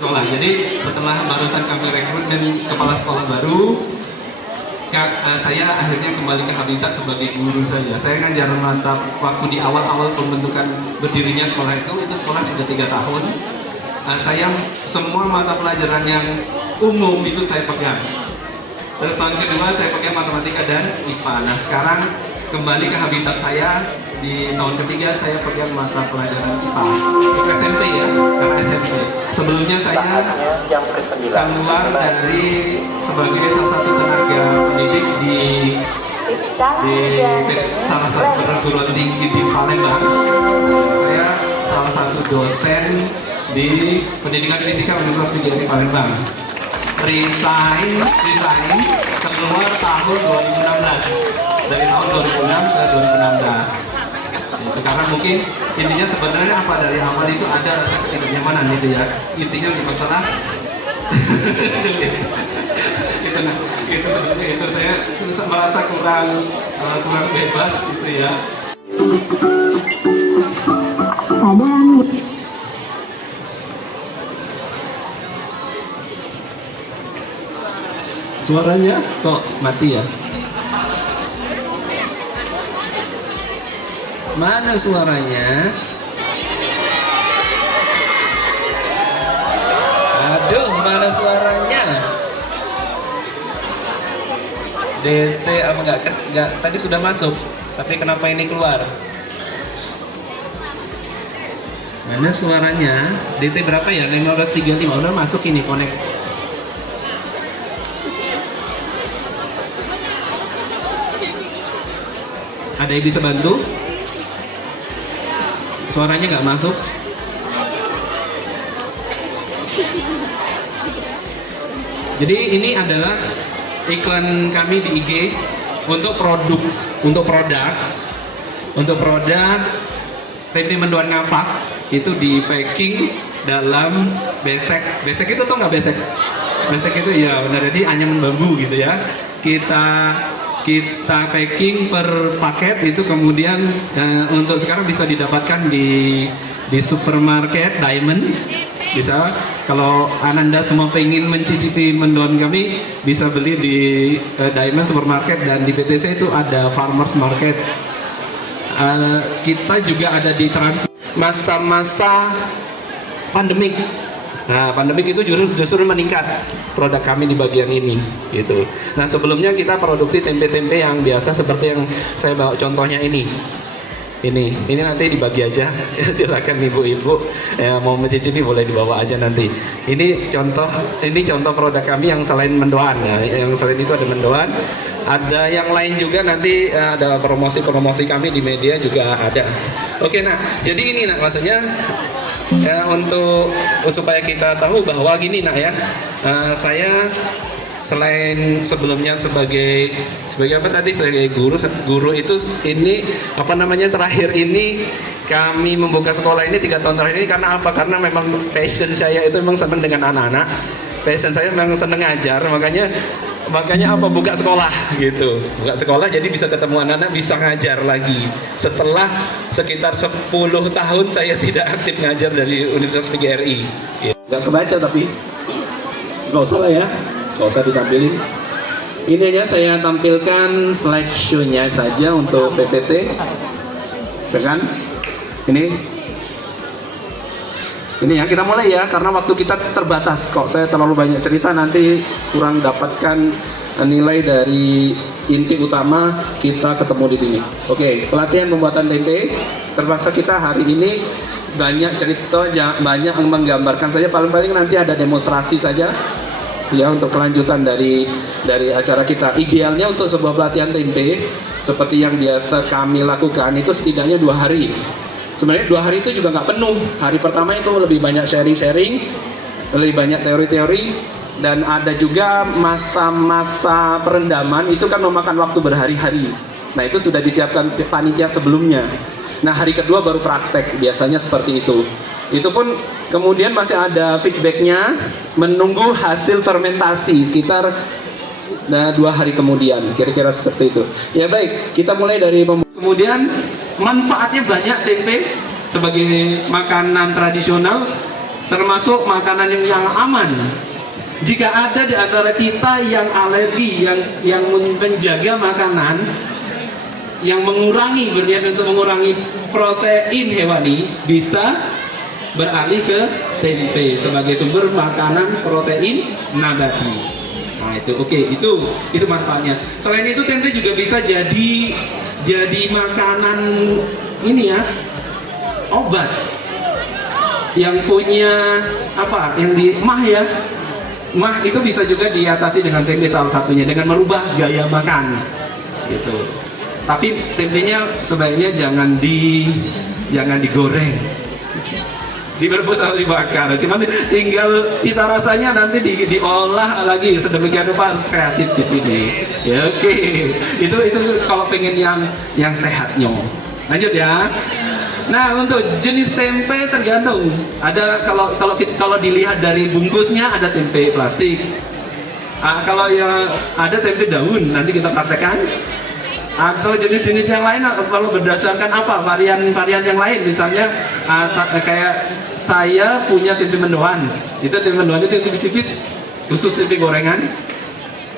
sekolah. Jadi setelah barusan kami rekrut dan kepala sekolah baru, saya akhirnya kembali ke Habitat sebagai guru saja. Saya ngajar mata waktu di awal-awal pembentukan berdirinya sekolah itu sekolah sudah 3 tahun. Saya semua mata pelajaran yang umum itu saya pegang. Terus tahun kedua saya pegang matematika dan IPA. Nah sekarang kembali ke Habitat saya, di tahun ketiga saya pegang mata pelajaran IPA. Itu SMP ya, karena SMP. Sebelumnya saya keluar dari sebagai salah satu tenaga pendidik di salah satu perguruan tinggi di Palembang. Saya salah satu dosen di pendidikan fisika Universitas PGRI Palembang. Resign keluar tahun 2016, dari tahun 2006 ke 2016. Itu karena mungkin intinya sebenarnya apa dari awal itu ada rasa ketidaknyamanan gitu ya. Intinya di masalah itu sebenarnya itu saya merasa kurang bebas gitu ya. Suaranya kok mati ya? Mana suaranya? Aduh, mana suaranya? DT apa enggak tadi sudah masuk, tapi kenapa ini keluar? Mana suaranya? DT berapa ya? 1535 udah masuk ini connect. Ada yang bisa bantu? Suaranya nggak masuk? Jadi ini adalah iklan kami di IG untuk produk tempe mendoan ngapak itu di packing dalam besek itu tuh nggak besek itu ya benar, jadi anyaman bambu gitu ya. Kita packing per paket itu, kemudian untuk sekarang bisa didapatkan di supermarket Diamond. Bisa, kalau Ananda semua pengen mencicipi mendoan kami bisa beli di Diamond Supermarket, dan di PTC itu ada Farmers Market. Kita juga ada di masa-masa pandemik. Nah, pandemik itu justru meningkat produk kami di bagian ini, gitu. Nah, sebelumnya kita produksi tempe-tempe yang biasa seperti yang saya bawa contohnya ini. Ini nanti dibagi aja. Silakan ibu-ibu mau mencicipi boleh dibawa aja nanti. Ini contoh produk kami yang selain mendoan. Nah, yang selain itu ada mendoan. Ada yang lain juga nanti ada promosi kami di media juga ada. Oke, nah jadi ini nak maksudnya. Ya, untuk supaya kita tahu bahwa gini nak ya, saya selain sebelumnya sebagai apa tadi, sebagai guru itu ini apa namanya, terakhir ini kami membuka sekolah ini 3 tahun terakhir ini karena apa? Karena memang passion saya itu memang senang dengan anak-anak, passion saya memang senang ngajar, makanya apa, buka sekolah gitu, buka sekolah jadi bisa ketemu anak-anak, bisa ngajar lagi setelah sekitar 10 tahun saya tidak aktif ngajar dari Universitas PGRI. Nggak kebaca tapi nggak usah lah ya, nggak usah ditampilin. Ini aja saya tampilkan slideshow-nya saja untuk PPT, ya kan? Ini ya, kita mulai ya, karena waktu kita terbatas. Kok saya terlalu banyak cerita nanti kurang dapatkan nilai dari inti utama kita ketemu di sini. Oke, pelatihan pembuatan tempe. Terpaksa kita hari ini banyak cerita, banyak yang menggambarkan saja. Paling-paling nanti ada demonstrasi saja ya untuk kelanjutan dari acara kita. Idealnya untuk sebuah pelatihan tempe seperti yang biasa kami lakukan itu setidaknya 2 hari. Sebenarnya 2 hari itu juga nggak penuh. Hari pertama itu lebih banyak sharing, lebih banyak teori-teori, dan ada juga masa-masa perendaman itu kan memakan waktu berhari-hari. Nah itu sudah disiapkan panitia sebelumnya. Nah hari kedua baru praktek, biasanya seperti itu. Itu pun kemudian masih ada feedbacknya, menunggu hasil fermentasi sekitar 2 hari kemudian, kira-kira seperti itu. Ya baik, kita mulai dari kemudian manfaatnya banyak tempe sebagai makanan tradisional. termasuk makanan yang aman. Jika ada di antara kita yang alergi, yang menjaga makanan, yang mengurangi, berniat untuk mengurangi protein hewani, bisa beralih ke tempe sebagai sumber makanan protein nabati. Nah itu oke, itu manfaatnya. Selain itu tempe juga bisa jadi makanan ini ya, obat yang punya apa, yang di mah ya. Mah itu bisa juga diatasi dengan tempe salah satunya, dengan merubah gaya makan gitu. Tapi tempenya sebaiknya jangan digoreng, direbus atau dibakar. Cuman tinggal cita rasanya nanti diolah lagi sedemikian rupa, harus kreatif di sini. Ya oke. Itu kalau pengen yang sehatnya. Lanjut ya. Nah, untuk jenis tempe tergantung. Ada kalau dilihat dari bungkusnya ada tempe plastik. Kalau yang ada tempe daun, nanti kita praktekkan. Atau jenis-jenis yang lain kalau berdasarkan apa? Varian yang lain, misalnya kayak saya punya tempe mendoan. Itu tempe mendoan itu tipis-tipis, khusus tempe gorengan.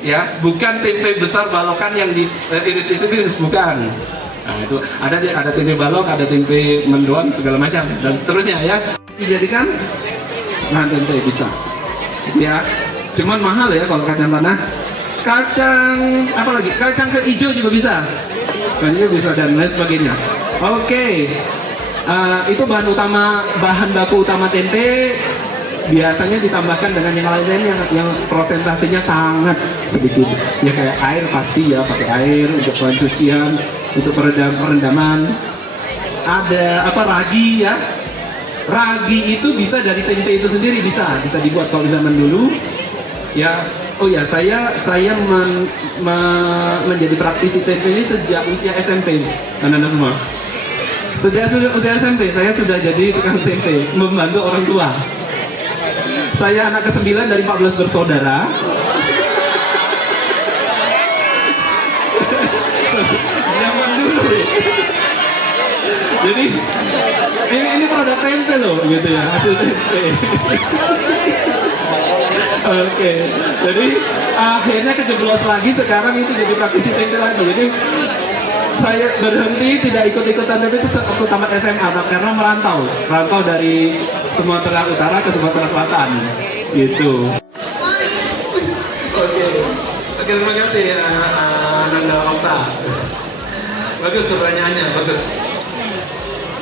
Ya, bukan tempe besar balokan yang diiris-iris, bukan. Nah itu ada tempe balok, ada tempe mendoan, segala macam dan seterusnya ya. Dijadikan nah tempe bisa ya, cuman mahal ya kalau kacang tanah. Kacang apa lagi, kacang hijau juga bisa, dan lain sebagainya. Oke. Itu bahan baku utama tempe. Biasanya ditambahkan dengan yang lain-lain yang prosentasenya sangat sedikit ya, kayak air pasti ya, pakai air untuk pencucian, untuk perendaman. Ada apa, ragi ya, ragi itu bisa dari tempe itu sendiri, bisa dibuat kalau zaman dulu ya. Oh ya, saya menjadi praktisi tempe ini sejak usia SMP, anak-anak semua. Sejak usia SMP saya sudah jadi tukang tempe, membantu orang tua. Saya anak ke-9 dari 14 bersaudara. Zaman dulu. Jadi ini produk tempe loh, gitu ya, hasil tempe. Oke. Jadi akhirnya kejeblos lagi, sekarang itu jadi praktisi tempe lagi. Jadi saya berhenti tidak ikut-ikutan tempe itu waktu tamat SMA karena merantau dari Sumatera Utara ke Sumatera Selatan gitu. Oke, terima kasih ya Nanda Okta. Bagus pertanyaannya, bagus.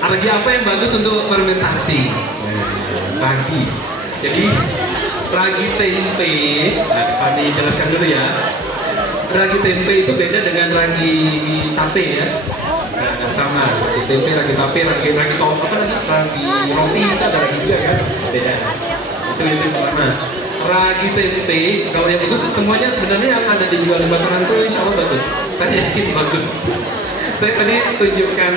Ragi apa yang bagus untuk fermentasi? Ragi. Jadi ragi tempe, Fani jelaskan dulu ya. Ragi tempe itu beda dengan ragi tape ya. Nah, sama ragi tempe, ragi tape, ragi apa lagi? Ragi roti itu ada ragi juga kan? Beda. Itu yang pertama. Ragi tempe, kalau yang bagus semuanya sebenarnya yang ada dijual di pasaran itu insya Allah bagus. Saya yakin bagus. Saya tadi tunjukkan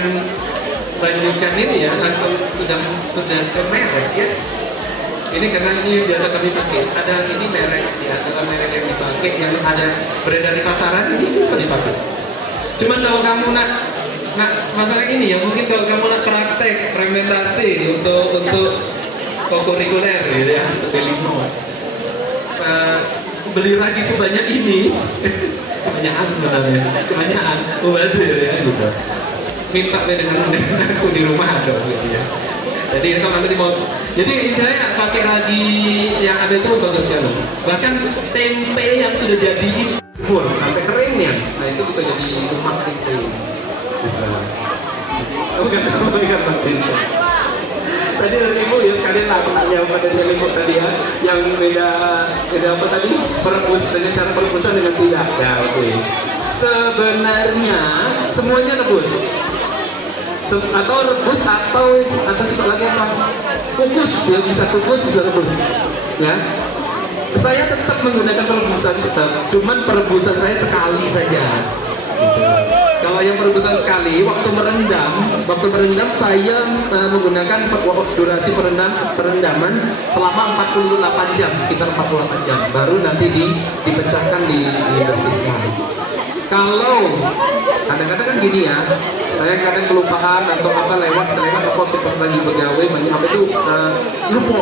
ini ya, langsung sudah ke merek ya. Ini karena ini biasa kami pakai. Ada ini merek di antara merek yang dipakai, yang ada beredar di pasaran, ini bisa dipakai. Cuman kalau kamu nak masalah ini ya, mungkin kalau kamu nak praktek fermentasi untuk kokurikuler gitu ya, untuk limo, beli ragi sebanyak ini, kebanyakan sebenarnya, kebanyakan mubazir ya gitu. Minta dengan aku di rumah ada gitu ya. Jadi itu nanti mau. Jadi intinya pakai ragi yang ada itu bagus sekali. Bahkan tempe yang sudah jadi impor sampai keringnya, nah itu bisa jadi rumah tempe. Bisa. Kamu kan tempe. Tadi dari ibu ya sekalian lah aku tanya pada ibu tadi ya, yang beda apa tadi, perebus dengan cara perebusan dengan tidak. Ya oke. Sebenarnya semuanya rebus. Atau rebus atau satu lagi apa, kukus ya, bisa kukus bisa rebus ya. Saya tetap menggunakan perebusan tetap, cuman perebusan saya sekali saja gitu. Kalau yang perebusan sekali, waktu merendam saya menggunakan durasi perendaman selama 48 jam, sekitar 48 jam baru nanti dipecahkan, dibersihkan. Kalau kadang-kadang kan gini ya, saya kadang kelupaan atau apa lewat apa pas lagi pegawai banyak apa itu lupa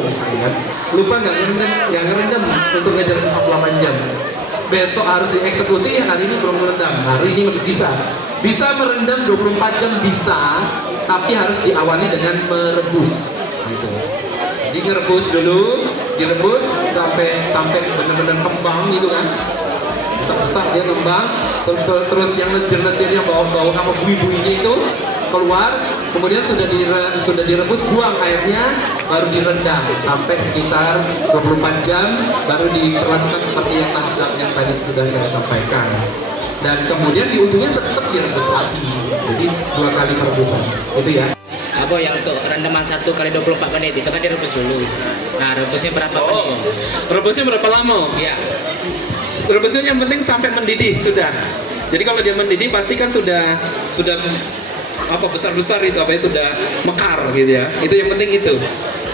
misalnya kan, lupa nggak ngerendam untuk ngejar 48 jam. Besok harus dieksekusi, hari ini belum merendam, hari ini bisa merendam 24 jam bisa, tapi harus diawali dengan merebus gitu. Jadi direbus sampai benar-benar kembang gitu kan, besar dia ngembang, terus yang lendir-lendirnya bau-bau sama bui-buinya itu keluar, kemudian sudah direbus, buang airnya, baru direndam sampai sekitar 24 jam, baru diperlakukan seperti yang tahap yang tadi sudah saya sampaikan. Dan kemudian di ujungnya tetap direbus lagi, jadi 2 kali perebusan itu ya. Apa ya, untuk rendaman 1 kali 24 menit itu kan direbus dulu. Nah, rebusnya berapa menit? Rebusnya berapa lama? Ya. Rebusnya yang penting sampai mendidih sudah. Jadi kalau dia mendidih pasti kan sudah apa besar itu apa ya, sudah mekar gitu ya. Itu yang penting itu.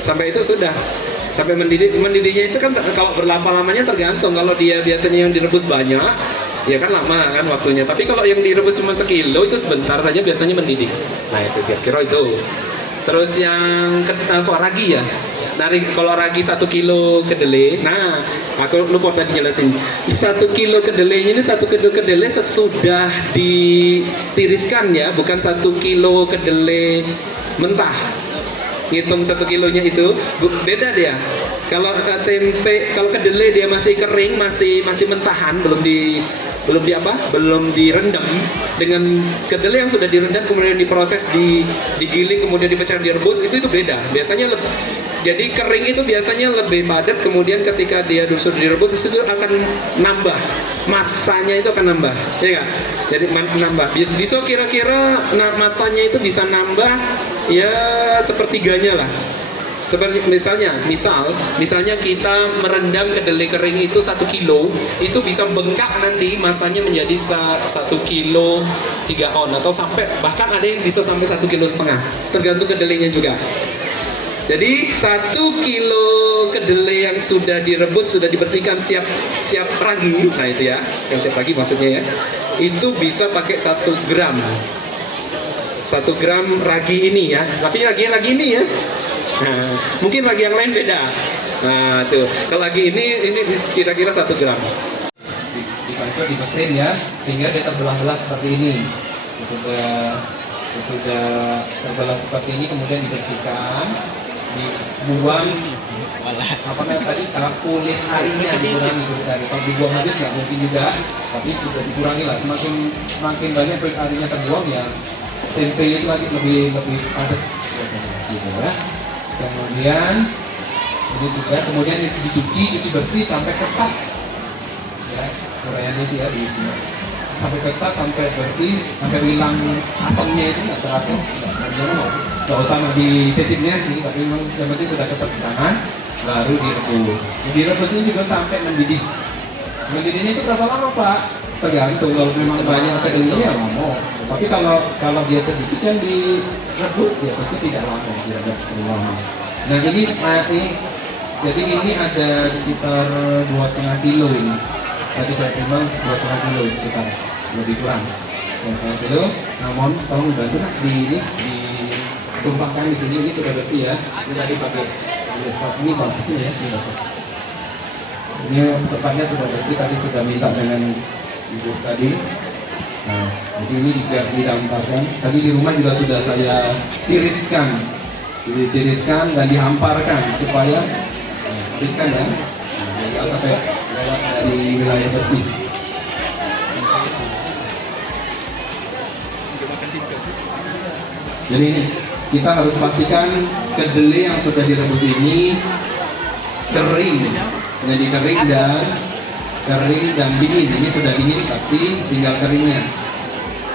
Sampai itu sudah. Sampai mendidihnya itu kan kalau berlama-lamanya tergantung. Kalau dia biasanya yang direbus banyak, ya kan lama kan waktunya. Tapi kalau yang direbus cuma sekilo itu sebentar saja biasanya mendidih. Nah itu kira-kira itu. Terus yang ragi ya. Kalau ragi 1 kilo kedelai, nah aku lupa tadi jelasin. 1 kilo kedelainya ini 1 kilo kedelai sesudah ditiriskan ya, bukan 1 kilo kedelai mentah. Ngitung 1 kilonya itu beda dia. Kalau kalau kedelai dia masih kering, masih mentahan, belum direndam. Dengan kedelai yang sudah direndam kemudian diproses, digiling, kemudian dipecah, direbus, itu beda. Biasanya jadi kering itu biasanya lebih padat, kemudian ketika dia sudah direbus itu akan nambah, masanya itu akan nambah, ya nggak? Jadi nambah. Bisa kira-kira masanya itu bisa nambah ya sepertiganya lah. Seperti misalnya kita merendam kedelai kering itu 1 kilo, itu bisa bengkak nanti masanya menjadi 1 kilo 3 on, atau sampai bahkan ada yang bisa sampai 1,5 kilo, tergantung kedelainya juga. Jadi 1 kilo kedelai yang sudah direbus, sudah dibersihkan, siap ragi, nah itu ya, yang siap ragi maksudnya ya, itu bisa pakai 1 gram ragi ini ya, tapi ragi ini ya. Nah, mungkin ragi yang lain beda. Nah, tuh. Kalau ragi ini kira-kira 1 gram. Dipakai di mesin ya, sehingga dia terbelah-belah seperti ini. Sudah terbelah seperti ini, kemudian dibersihkan, dibuang tadi kulit harinya dikurangi dari. Kalau dibuang habis nggak mungkin juga, tapi sudah dikurangi lah. Semakin banyak kulit harinya terbuang ya, tempe itu lagi lebih padat gitu ya. Kemudian ini sudah, kemudian dicuci bersih sampai kesat ya, uraian itu ya, sampai kesat, sampai bersih, sampai hilang asamnya itu nggak terasa, nggak usah dicicipnya sih, tapi memang yang penting sudah kesat di tangan, baru direbus ini juga sampai mendidih. Mendidihnya itu berapa lama Pak? Tergantung, kalau memang banyak kedelainya ya lama, tapi kalau dia sedikit yang direbus ya pasti tidak lama. Nah ini jadi ini ada sekitar 2,5 kilo ini. Tadi saya timbang 2,5 kilo sekitar, lebih kurang 2,5 kilo. Namun tolong dibantu ditumpahkan di sini. Ini sudah bersih ya. Ini tadi pakai ini batasnya ya, ini batas. Ini tempatnya sudah bersih, tadi sudah minta dengan ibu tadi. Nah, jadi ini juga didampaskan. Tadi di rumah juga sudah saya tiriskan dan dihamparkan supaya tiriskan ya. Nah, sampai lewat dari wilayah bersih. Jadi kita harus pastikan kedelai yang sudah direbus ini kering, jadi kering dan dingin. Ini sudah dingin tapi tinggal keringnya.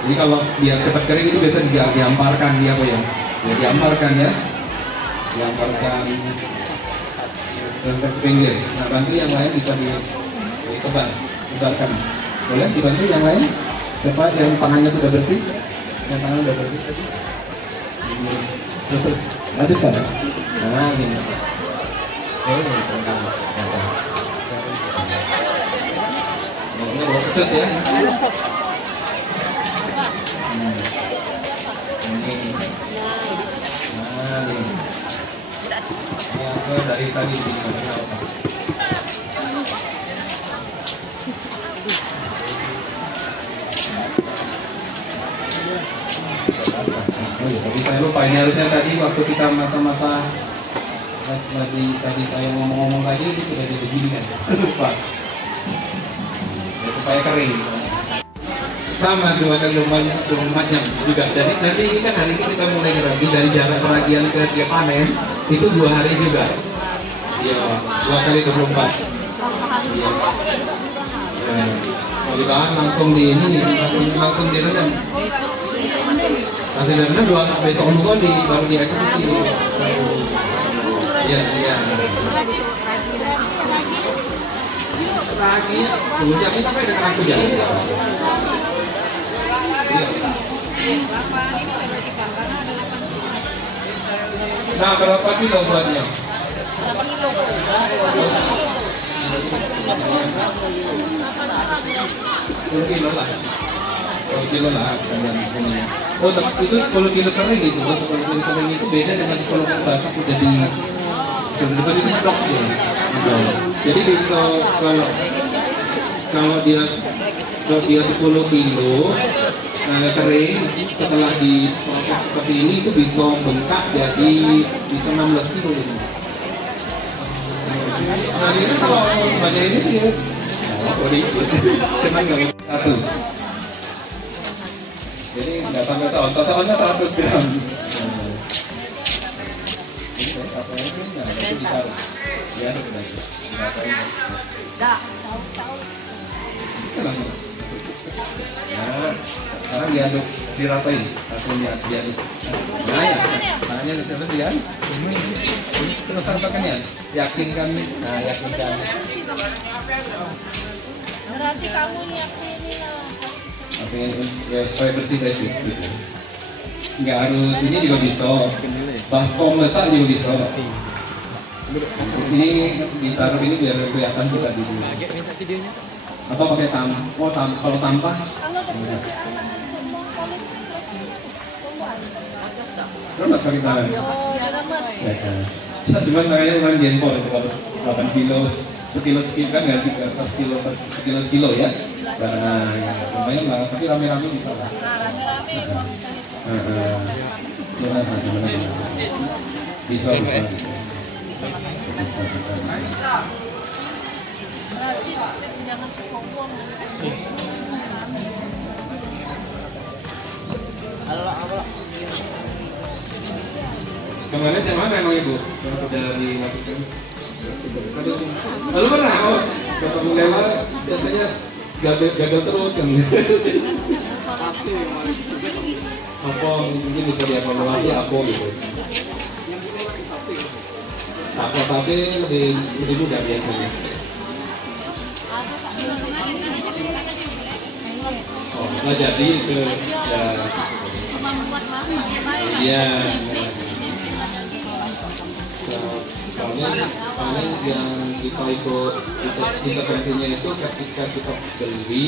Jadi kalau biar cepat kering itu biasa dihamparkan dia apa ya? Dihamparkan ya, dihamparkan ke pinggir. Nah bantu yang lain bisa disebarkan. Boleh dibantu yang lain? Siapa yang tangannya sudah bersih? Yang tangan sudah bersih tadi? Terus habis kan? Nah ini. macet ya. Ini. Nah, nih. Ini apa dari tadi tinggalnya apa? Oh ya, tapi saya lupa, ini harusnya tadi waktu kita masa-masa tadi saya ngomong-ngomong tadi ini sudah jadi begini kan? Lupa. Ya, supaya kering. Sama 2 kali 24 jam juga. Jadi nanti ini kan hari ini kita mulai ngeragi dari jarak peragian ke dia panen itu 2 hari juga. Iya, 2 kali 24. Iya. Kalau ditahan langsung di ini, langsung direndam. Masih direndam 2 besok lusa baru dieksekusi. Iya, iya. Lagi, dulunya kita sampai dengan aku jalan. Nah, berapa kilo buatnya? 10 kilo lah. 10 kilo lah. Oh, itu 10 kilo kering gitu. 10 kilo kering itu beda dengan 10 kilo basah sudah di itu blok ya. Jadi bisa kalau dia 10 kilo kering setelah diproses seperti ini itu bisa bengkak jadi bisa 16 kilo gitu. Nah ini kalau sebagai ini sih cuman nggak satu. Jadi nggak sampai soalnya 100 gram. Ya, nah, sekarang diaduk, diratain, langsung diaduk. Nah ya, tangannya terus ya. Terus ratakan ya, yakinkan, nah yakinkan. Berarti kamu nyiapin ini lah. Tapi ya supaya bersih gitu. Nggak harus ini juga bisa, baskom besar juga bisa. Ini ditaruh ini biar kelihatan sudah di sini. Atau pakai kalau tanpa? Remet pakai tangan. Cuman kayaknya kemarin jempol itu kalau 8 kilo, sekilo kan nggak 3 kilo ya. Nah, lumayan lah, tapi rame-rame bisa lah. Gimana? Bisa. Jangan sombong. Kemarin jam mana emang ibu yang sudah dilakukan? Lalu pernah? Oh, ketemu lewat biasanya gagal terus kan? Apa mungkin bisa dievaluasi apa gitu? Tapi lebih mudah biasanya. Oh, nggak jadi ke ya. Iya. Soalnya yang kita ikut intervensinya itu ketika kita beli